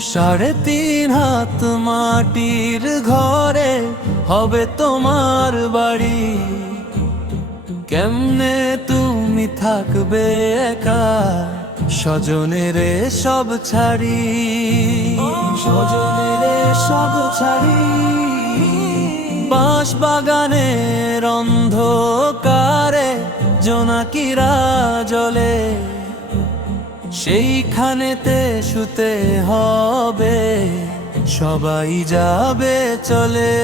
3.5 হাত মাটির ঘরে হবে তোমার বাড়ি। কেমনে তুমি থাকবে একা স্বজনের সব ছাড়ি, স্বজনের সব ছাড়ি। বাঁশ বাগানের অন্ধকারে জোনাকিরা জ্বলে, সেইখানেতে শুতে হবে, সবাই যাবে চলে।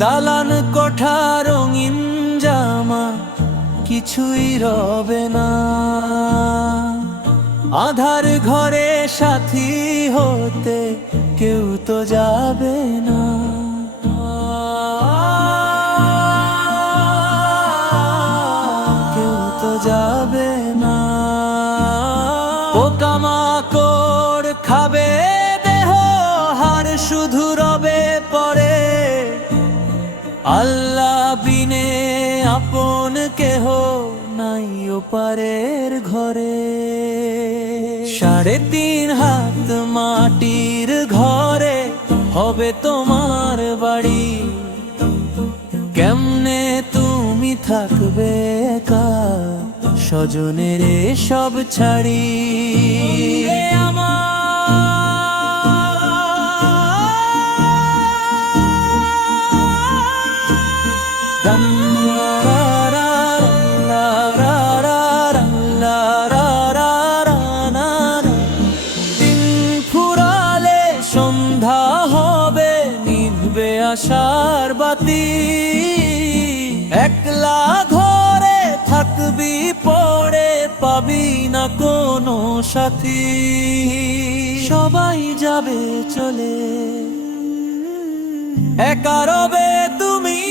দালান কোঠা রঙিন জামা কিছুই রবে না, আধার ঘরে সাথী হতে কেউ তো যাবে না। কেউ তো যাবে না। পোকামাকড় খাবে দেহ, হার শুধু রবে পরে। আল্লাহ বিনে আপন কেহ নাই ওপারের ঘরে। 3.5 হাত মাটির ঘরে হবে তোমার বাড়ি। কেমনে তুমি থাকবে একা স্বজনের সব ছাড়ি। দিন ফুরালে সন্ধ্যা হবে, নিভবে আশার বাতি। একলা ঘরে থাকবি পড়ে, পাবি না কোনো সাথী। সবাই যাবে চলে, একা রবে তুমি।